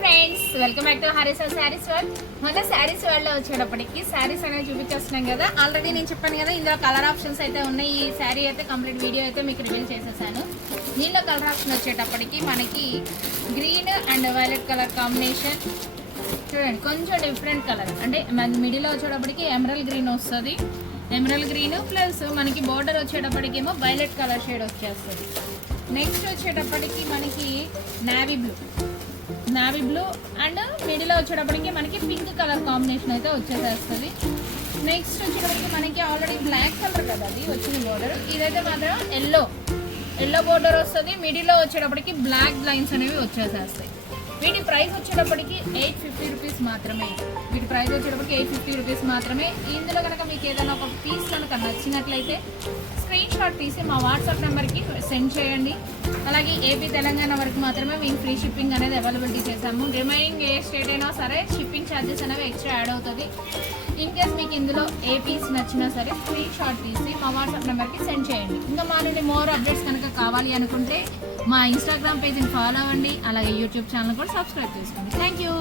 Friends, welcome back to Harisa sarees world. మన sarees వరల్డ్లో వచ్చేటప్పటికి శారీస్ అనేవి చూపించేస్తున్నాం కదా. ఆల్రెడీ నేను చెప్పాను కదా, ఇందులో కలర్ ఆప్షన్స్ అయితే ఉన్నాయి. ఈ శారీ అయితే కంప్లీట్ వీడియో అయితే మీకు రివీల్ చేసేసాను. దీనిలో కలర్ ఆప్షన్ వచ్చేటప్పటికి మనకి green and violet colour combination చూడండి. కొంచెం డిఫరెంట్ కలర్ అంటే మిడిల్లో వచ్చేటప్పటికి ఎమరల్ గ్రీన్ వస్తుంది. ఎమరల్ గ్రీన్ ప్లస్ మనకి బోర్డర్ వచ్చేటప్పటికి ఏమో వైలెట్ కలర్ షేడ్ వచ్చేస్తుంది. నెక్స్ట్ వచ్చేటప్పటికి మనకి నావీ బ్లూ అండ్ మిడిల్లో వచ్చేటప్పటికి మనకి పింక్ కలర్ కాంబినేషన్ అయితే వచ్చేసేస్తుంది. నెక్స్ట్ వచ్చేటప్పటికి మనకి ఆల్రెడీ బ్లాక్ కలర్ కదా అది వచ్చిన బోర్డర్, ఇదైతే మాత్రం ఎల్లో బోర్డర్ వస్తుంది. మిడిల్లో వచ్చేటప్పటికి బ్లాక్ లైన్స్ అనేవి వచ్చేసేస్తాయి. వీటి ప్రైస్ వచ్చేటప్పటికి 850 రూపీస్ మాత్రమే. ఇందులో కనుక మీకు ఏదైనా ఒక పీస్ కనుక నచ్చినట్లయితే స్క్రీన్ షాట్ తీసి మా వాట్సాప్ నెంబర్కి సెండ్ చేయండి. అలాగే ఏపీ తెలంగాణ వరకు మాత్రమే మేము ఫ్రీ షిప్పింగ్ అనేది అవైలబిలిటీ చేసాము. రిమైనింగ్ ఏ స్టేట్ అయినా సరే షిప్పింగ్ ఛార్జెస్ అనేవి ఎక్స్ట్రా యాడ్ అవుతుంది. ఇన్ కేస్ మీకు ఇందులో ఏ పీస్ నచ్చినా సరే స్క్రీన్ షాట్ తీసి మా వాట్సాప్ నెంబర్కి సెండ్ చేయండి. ఇంకా మా నుండి మోర్ అప్డేట్స్ కనుక కావాలి అనుకుంటే మా ఇన్స్టాగ్రామ్ పేజ్ని ఫాలో అవ్వండి. అలాగే యూట్యూబ్ ఛానల్ కూడా సబ్స్క్రైబ్ చేసుకోండి. Thank you.